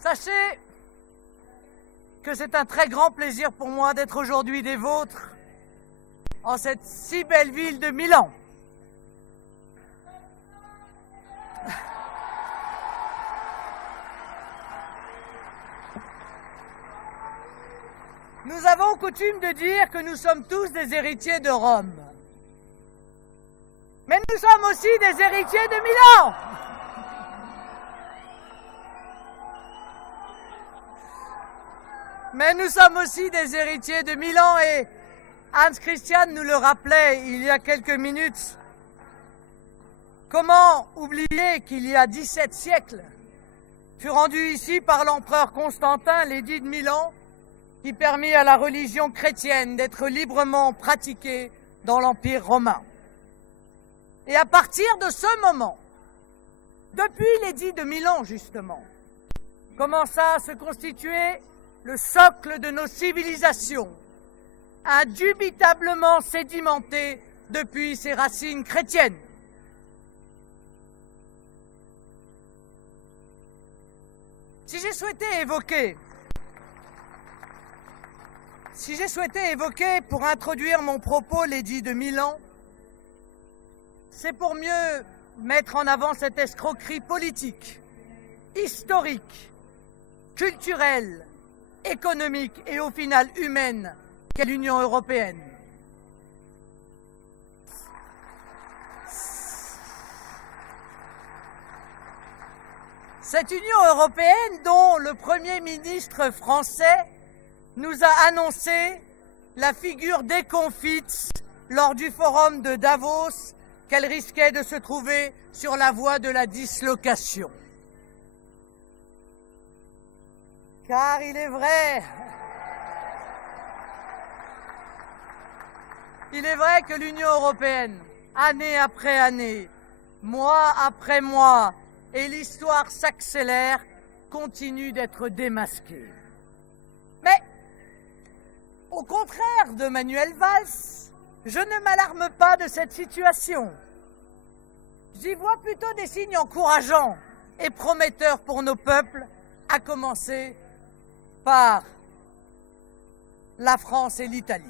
Sachez que c'est un très grand plaisir pour moi d'être aujourd'hui des vôtres en cette si belle ville de Milan. Nous avons coutume de dire que nous sommes tous des héritiers de Rome. Mais nous sommes aussi des héritiers de Milan. Mais nous sommes aussi des héritiers de Milan et Hans Christian nous le rappelait il y a quelques minutes. Comment oublier qu'il y a 17 siècles fut rendu ici par l'empereur Constantin l'édit de Milan qui permit à la religion chrétienne d'être librement pratiquée dans l'Empire romain. Et à partir de ce moment, depuis l'édit de Milan justement, commença à se constituer le socle de nos civilisations, indubitablement sédimenté depuis ses racines chrétiennes. Si j'ai souhaité évoquer pour introduire mon propos l'édit de Milan, c'est pour mieux mettre en avant cette escroquerie politique, historique, culturelle, économique et au final humaine qu'est l'Union européenne. Cette Union européenne dont le Premier ministre français nous a annoncé la figure déconfite lors du forum de Davos qu'elle risquait de se trouver sur la voie de la dislocation. Car il est vrai que l'Union européenne, année après année, mois après mois, et l'histoire s'accélère, continue d'être démasquée. Mais, au contraire de Manuel Valls, je ne m'alarme pas de cette situation. J'y vois plutôt des signes encourageants et prometteurs pour nos peuples, à commencer par la France et l'Italie.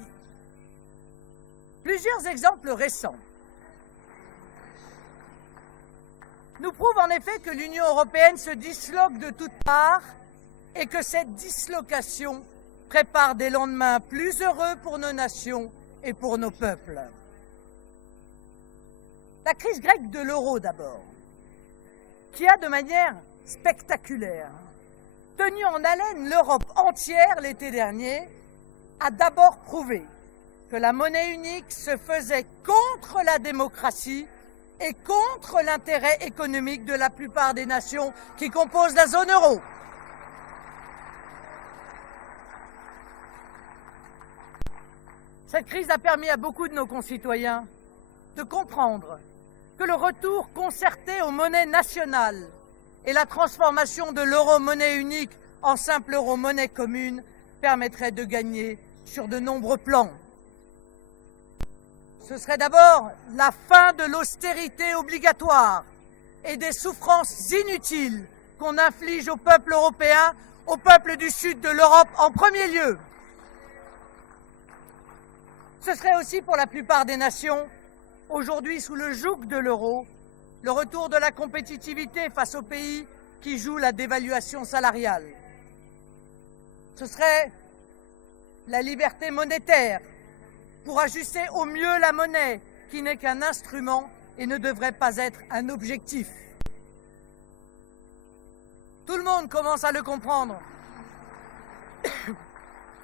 Plusieurs exemples récents nous prouvent en effet que l'Union européenne se disloque de toutes parts et que cette dislocation prépare des lendemains plus heureux pour nos nations et pour nos peuples. La crise grecque de l'euro d'abord, qui a de manière spectaculaire tenu en haleine l'Europe entière l'été dernier, a d'abord prouvé que la monnaie unique se faisait contre la démocratie et contre l'intérêt économique de la plupart des nations qui composent la zone euro. Cette crise a permis à beaucoup de nos concitoyens de comprendre que le retour concerté aux monnaies nationales et la transformation de l'euro-monnaie unique en simple euro-monnaie commune permettrait de gagner sur de nombreux plans. Ce serait d'abord la fin de l'austérité obligatoire et des souffrances inutiles qu'on inflige au peuple européen, au peuple du sud de l'Europe en premier lieu. Ce serait aussi pour la plupart des nations, aujourd'hui sous le joug de l'euro, le retour de la compétitivité face aux pays qui jouent la dévaluation salariale. Ce serait la liberté monétaire pour ajuster au mieux la monnaie, qui n'est qu'un instrument et ne devrait pas être un objectif. Tout le monde commence à le comprendre. Tout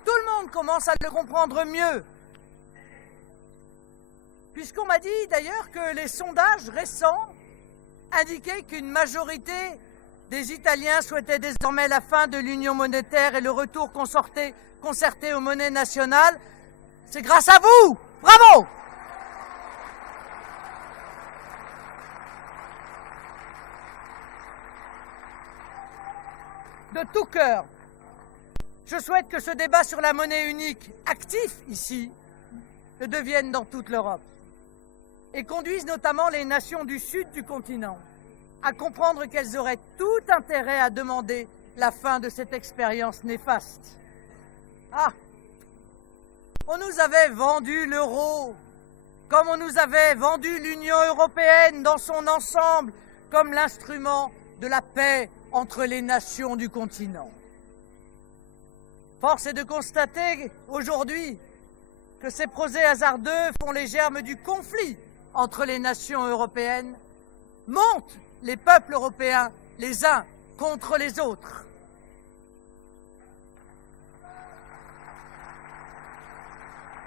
le monde commence à le comprendre mieux. Puisqu'on m'a dit d'ailleurs que les sondages récents indiquaient qu'une majorité des Italiens souhaitaient désormais la fin de l'union monétaire et le retour concerté aux monnaies nationales. C'est grâce à vous! Bravo! De tout cœur, je souhaite que ce débat sur la monnaie unique, actif ici, le devienne dans toute l'Europe et conduise notamment les nations du sud du continent à comprendre qu'elles auraient tout intérêt à demander la fin de cette expérience néfaste. Ah, on nous avait vendu l'euro, comme on nous avait vendu l'Union européenne dans son ensemble, comme l'instrument de la paix entre les nations du continent. Force est de constater aujourd'hui que ces projets hasardeux font les germes du conflit entre les nations européennes, montent les peuples européens les uns contre les autres.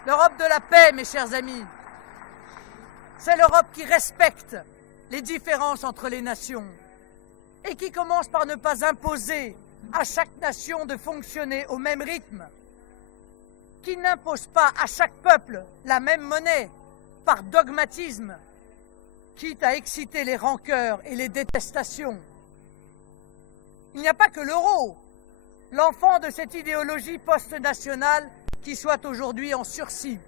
L'Europe de la paix, mes chers amis, c'est l'Europe qui respecte les différences entre les nations et qui commence par ne pas imposer à chaque nation de fonctionner au même rythme, qui n'impose pas à chaque peuple la même monnaie par dogmatisme, quitte à exciter les rancœurs et les détestations. Il n'y a pas que l'euro, l'enfant de cette idéologie post-nationale, qui soit aujourd'hui en sursis.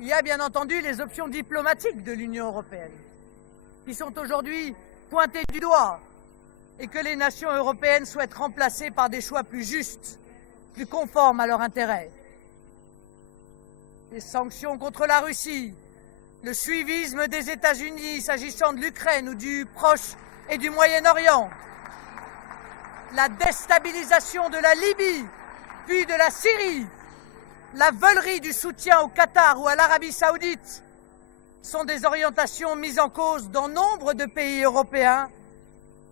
Il y a bien entendu les options diplomatiques de l'Union européenne, qui sont aujourd'hui pointées du doigt et que les nations européennes souhaitent remplacer par des choix plus justes, plus conformes à leurs intérêts. Les sanctions contre la Russie, le suivisme des États-Unis s'agissant de l'Ukraine ou du Proche et du Moyen-Orient, la déstabilisation de la Libye, puis de la Syrie, la veulerie du soutien au Qatar ou à l'Arabie saoudite sont des orientations mises en cause dans nombre de pays européens,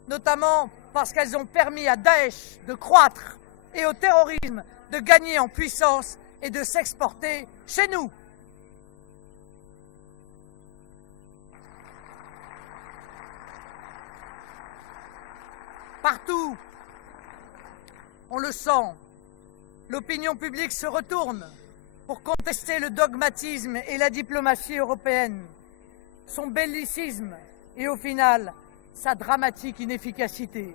notamment parce qu'elles ont permis à Daesh de croître et au terrorisme de gagner en puissance et de s'exporter chez nous. Partout, on le sent, l'opinion publique se retourne pour contester le dogmatisme et la diplomatie européenne, son bellicisme et au final, sa dramatique inefficacité.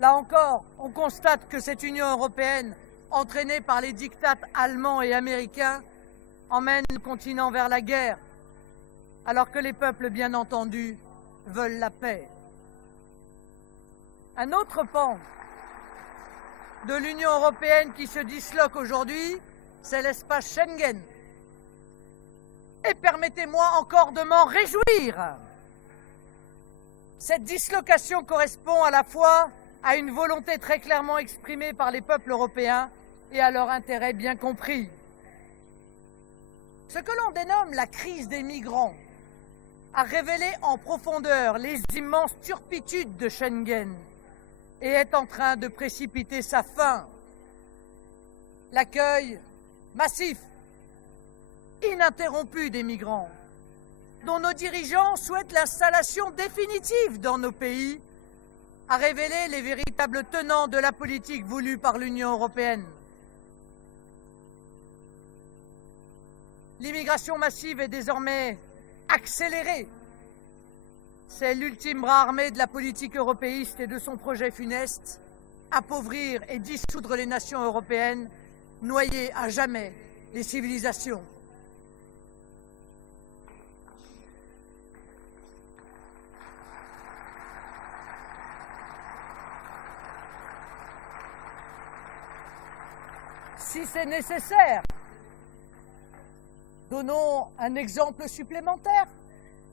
Là encore, on constate que cette Union européenne, entraînée par les diktats allemands et américains, emmène le continent vers la guerre, alors que les peuples, bien entendu, veulent la paix. Un autre pan de l'Union européenne qui se disloque aujourd'hui, c'est l'espace Schengen. Et permettez-moi encore de m'en réjouir. Cette dislocation correspond à la fois à une volonté très clairement exprimée par les peuples européens et à leur intérêt bien compris. Ce que l'on dénomme la crise des migrants a révélé en profondeur les immenses turpitudes de Schengen et est en train de précipiter sa fin. L'accueil massif, ininterrompu des migrants, dont nos dirigeants souhaitent l'installation définitive dans nos pays, a révélé les véritables tenants de la politique voulue par l'Union européenne. L'immigration massive est désormais accélérée. C'est l'ultime bras armé de la politique européiste et de son projet funeste, appauvrir et dissoudre les nations européennes, noyer à jamais les civilisations. Si c'est nécessaire, donnons un exemple supplémentaire,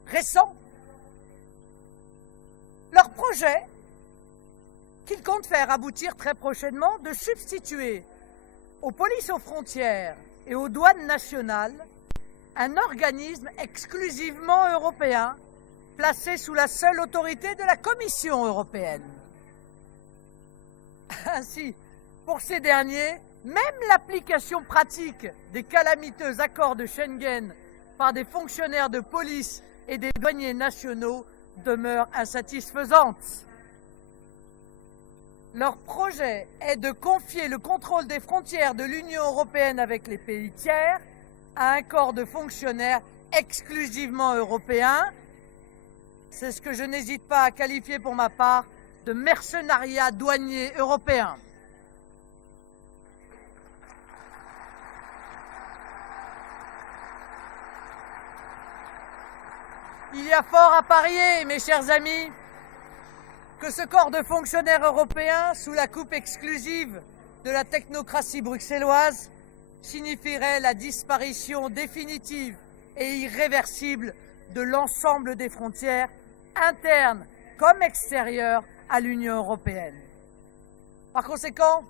récent. Leur projet, qu'ils comptent faire aboutir très prochainement, de substituer aux polices aux frontières et aux douanes nationales un organisme exclusivement européen, placé sous la seule autorité de la Commission européenne. Ainsi, pour ces derniers, même l'application pratique des calamiteux accords de Schengen par des fonctionnaires de police et des douaniers nationaux demeure insatisfaisante. Leur projet est de confier le contrôle des frontières de l'Union européenne avec les pays tiers à un corps de fonctionnaires exclusivement européens. C'est ce que je n'hésite pas à qualifier pour ma part de mercenariat douanier européen. Il y a fort à parier, mes chers amis, que ce corps de fonctionnaires européens, sous la coupe exclusive de la technocratie bruxelloise, signifierait la disparition définitive et irréversible de l'ensemble des frontières, internes comme extérieures, à l'Union européenne. Par conséquent,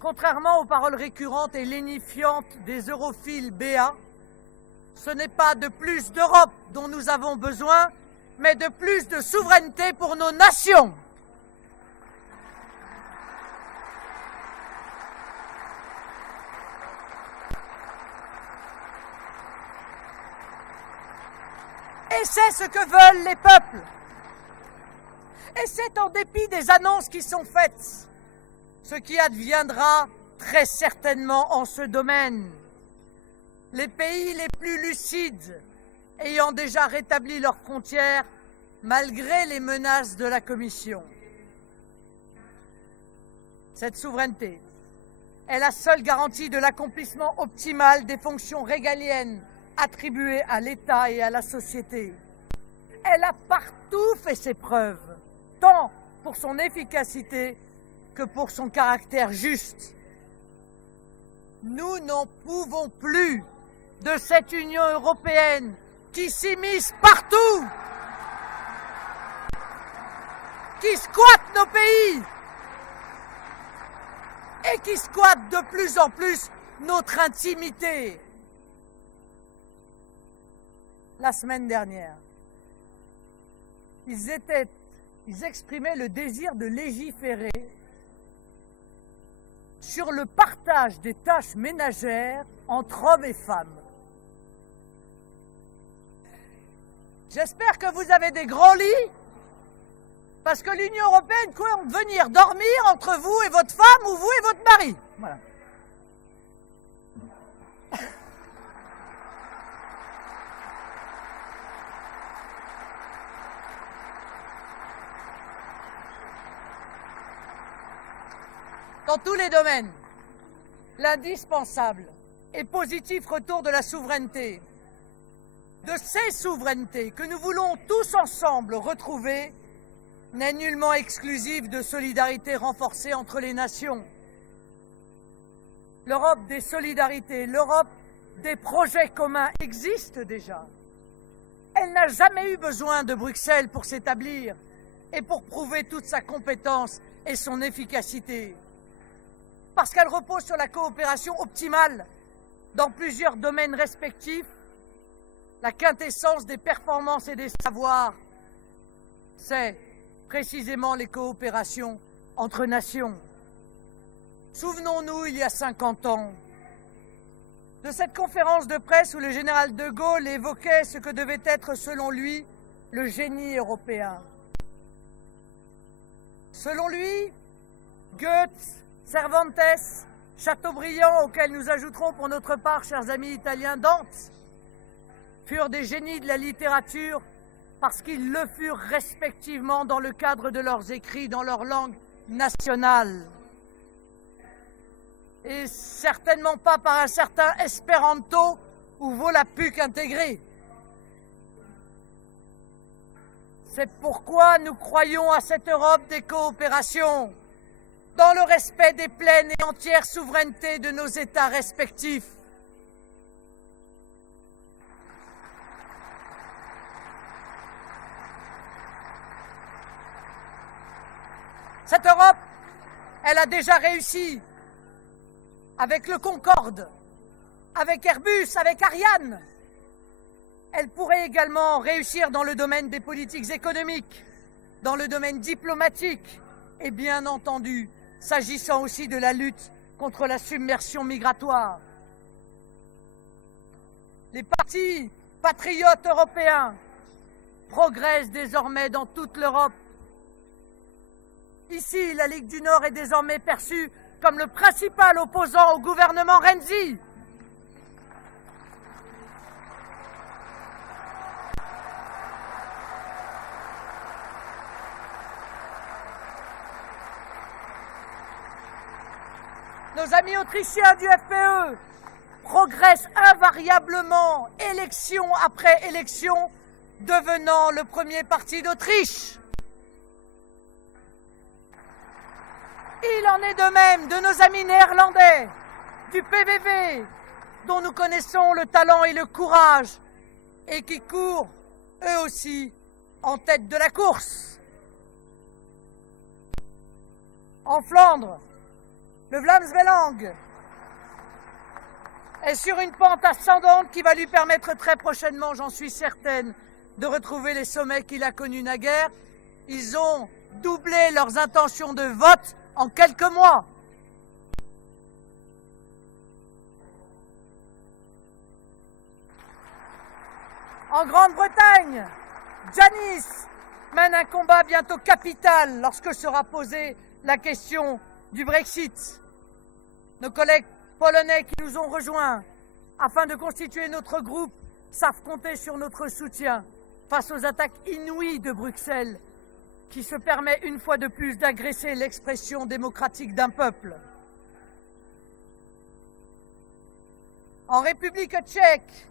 contrairement aux paroles récurrentes et lénifiantes des europhiles béats, ce n'est pas de plus d'Europe dont nous avons besoin, mais de plus de souveraineté pour nos nations. Et c'est ce que veulent les peuples. Et c'est en dépit des annonces qui sont faites, ce qui adviendra très certainement en ce domaine. Les pays les plus lucides, ayant déjà rétabli leurs frontières, malgré les menaces de la Commission. Cette souveraineté est la seule garantie de l'accomplissement optimal des fonctions régaliennes attribuées à l'État et à la société. Elle a partout fait ses preuves, tant pour son efficacité que pour son caractère juste. Nous n'en pouvons plus de cette Union européenne qui s'immisce partout, qui squatte nos pays et qui squatte de plus en plus notre intimité. La semaine dernière, ils exprimaient le désir de légiférer sur le partage des tâches ménagères entre hommes et femmes. J'espère que vous avez des grands lits, parce que l'Union européenne compte venir dormir entre vous et votre femme ou vous et votre mari. Voilà. Dans tous les domaines, l'indispensable et positif retour de la souveraineté, de ces souverainetés que nous voulons tous ensemble retrouver, n'est nullement exclusive de solidarité renforcée entre les nations. L'Europe des solidarités, l'Europe des projets communs existe déjà. Elle n'a jamais eu besoin de Bruxelles pour s'établir et pour prouver toute sa compétence et son efficacité. Parce qu'elle repose sur la coopération optimale dans plusieurs domaines respectifs, la quintessence des performances et des savoirs, c'est précisément les coopérations entre nations. Souvenons-nous, il y a 50 ans, de cette conférence de presse où le général de Gaulle évoquait ce que devait être, selon lui, le génie européen. Selon lui, Goethe, Cervantes, Chateaubriand, auxquels nous ajouterons pour notre part, chers amis italiens, Dante, furent des génies de la littérature parce qu'ils le furent respectivement dans le cadre de leurs écrits dans leur langue nationale. Et certainement pas par un certain espéranto ou volapük intégré. C'est pourquoi nous croyons à cette Europe des coopérations, dans le respect des pleines et entières souverainetés de nos États respectifs. Cette Europe, elle a déjà réussi avec le Concorde, avec Airbus, avec Ariane. Elle pourrait également réussir dans le domaine des politiques économiques, dans le domaine diplomatique et bien entendu, s'agissant aussi de la lutte contre la submersion migratoire. Les partis patriotes européens progressent désormais dans toute l'Europe. Ici, la Ligue du Nord est désormais perçue comme le principal opposant au gouvernement Renzi. Nos amis autrichiens du FPE progressent invariablement, élection après élection, devenant le premier parti d'Autriche. Il en est de même de nos amis néerlandais, du PVV, dont nous connaissons le talent et le courage, et qui courent, eux aussi, en tête de la course. En Flandre, le Vlaams-Belang est sur une pente ascendante qui va lui permettre très prochainement, j'en suis certaine, de retrouver les sommets qu'il a connus naguère. Ils ont doublé leurs intentions de vote en quelques mois. En Grande-Bretagne, Janice mène un combat bientôt capital lorsque sera posée la question du Brexit. Nos collègues polonais qui nous ont rejoints afin de constituer notre groupe savent compter sur notre soutien face aux attaques inouïes de Bruxelles qui se permet une fois de plus d'agresser l'expression démocratique d'un peuple. En République tchèque,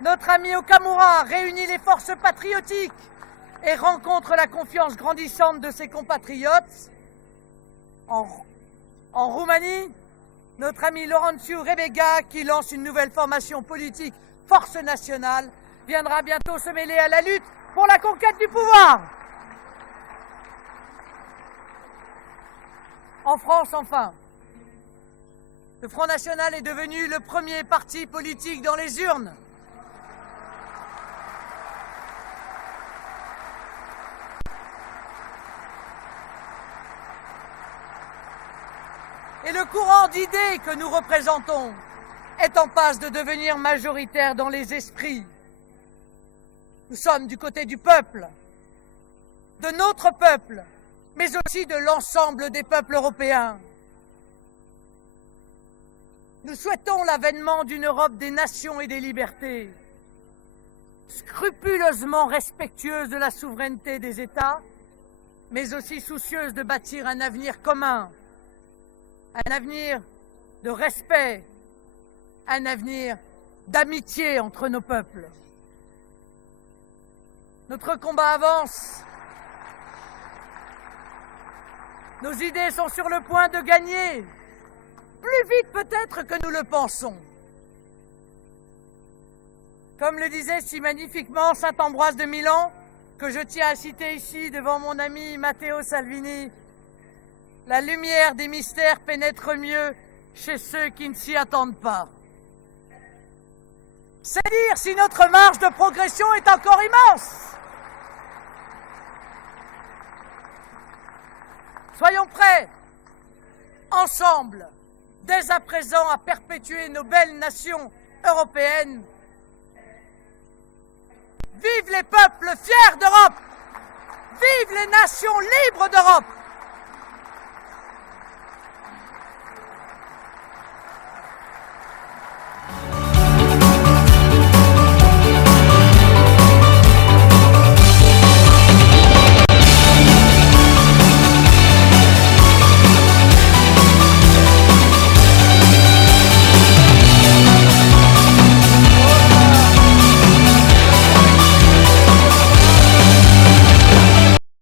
notre ami Okamura réunit les forces patriotiques et rencontre la confiance grandissante de ses compatriotes. En Roumanie, notre ami Laurențiu Rebega, qui lance une nouvelle formation politique, Force nationale, viendra bientôt se mêler à la lutte pour la conquête du pouvoir. En France, enfin, le Front National est devenu le premier parti politique dans les urnes. Et le courant d'idées que nous représentons est en passe de devenir majoritaire dans les esprits. Nous sommes du côté du peuple, de notre peuple, mais aussi de l'ensemble des peuples européens. Nous souhaitons l'avènement d'une Europe des nations et des libertés, scrupuleusement respectueuse de la souveraineté des États, mais aussi soucieuse de bâtir un avenir commun, un avenir de respect, un avenir d'amitié entre nos peuples. Notre combat avance. Nos idées sont sur le point de gagner, plus vite peut-être que nous le pensons. Comme le disait si magnifiquement saint Ambroise de Milan, que je tiens à citer ici devant mon ami Matteo Salvini, la lumière des mystères pénètre mieux chez ceux qui ne s'y attendent pas. C'est dire si notre marge de progression est encore immense. Soyons prêts, ensemble, dès à présent, à perpétuer nos belles nations européennes. Vive les peuples fiers d'Europe! Vive les nations libres d'Europe!